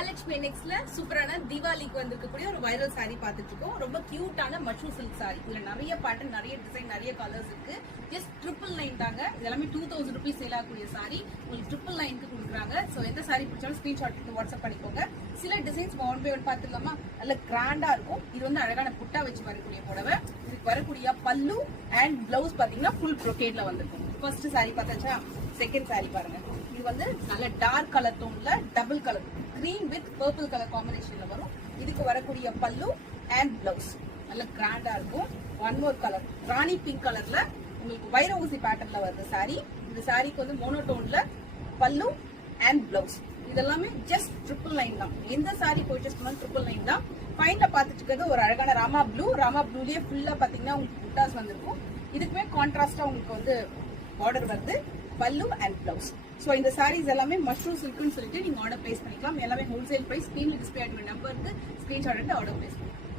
மகாலட்சுமி நெக்ஸ்ட்ல சூப்பரான தீபாவளிக்கு வந்திருக்கக்கூடிய ஒரு வைரல் சாரி பார்த்துட்டு இருக்கோம். ரொம்ப கியூட்டான மஷ்ரூம் சில்க் சாரி. இதுல நிறைய பேட்டர்ன், நிறைய டிசைன், நிறைய கலர்ஸ் இருக்கு. ஜஸ்ட் 999 தாங்க. இதெல்லாமே 2000 ரூபீஸ் சேல் ஆகக்கூடிய சாரி உங்களுக்கு 999க்கு கொடுக்குறாங்க. ஸோ எந்த சாரி பிடிச்சாலும் ஸ்கிரீன்ஷாட் எடுத்து வாட்ஸ்அப் பண்ணிக்கோங்க. சில டிசைன்ஸ் ஒன் பை ஒன் பார்த்துக்கலாமா? நல்ல கிராண்டா இருக்கும். இது வந்து அழகான புட்டா வச்சு வரக்கூடிய புடவை. இதுக்கு வரக்கூடிய பல்லு அண்ட் பிளவுஸ் பாத்தீங்கன்னா ஃபுல் ப்ரொகேட்ல வந்திருக்கும். ஃபர்ஸ்ட் சாரி பார்த்தாச்சா? செகண்ட் சாரி பாருங்க. இது வந்து நல்ல டார்க் கலர் டோன்ல double colour green with purple colour காம்பினேஷன்ல வரும். இதுக்கு வரக்கூடிய பல்லு அண்ட் பிளவுஸ் நல்ல கிராண்டா இருக்கும். ஒன் மோர் கலர் ராணி பிங்க் கலர்ல உங்களுக்கு வைர ஊசி பேட்டர்ன்ல வருது சாரி. இந்த சாரிக்கு வந்து மோனோடோன்ல பல்லு அண்ட் பிளவுஸ். இதெல்லாமே ஜஸ்ட் 999 தான். எந்த சாரி பர்ச்சேஸ் பண்ணாலும் 999 தான். ஃபைன்ல பாத்துட்டு இருக்கிறது ஒரு அழகான ராமா ப்ளூலயே ஃபுல்லா பாத்தீங்கன்னா உங்களுக்கு புட்டாஸ் வந்திருக்கும். இதுக்குமே கான்ட்ராஸ்டா உங்களுக்கு வந்து பார்டர் வருது, பல்லு அண்ட் பிளவுஸ். ஸோ இந்த சாரீஸ் எல்லாமே மஷ்ரூம் சில்க்னு சொல்லிட்டு நீங்க ஆர்டர் பிளேஸ் பண்ணிக்கலாம். எல்லாமே ஹோல்சேல் பிரைஸ். ஸ்கிரீன்ல டிஸ்பிளே ஆகிற நம்பருக்கு ஸ்கிரீன்ஷாட் எடுத்து ஆர்டர் பிளேஸ் பண்ணிக்கலாம்.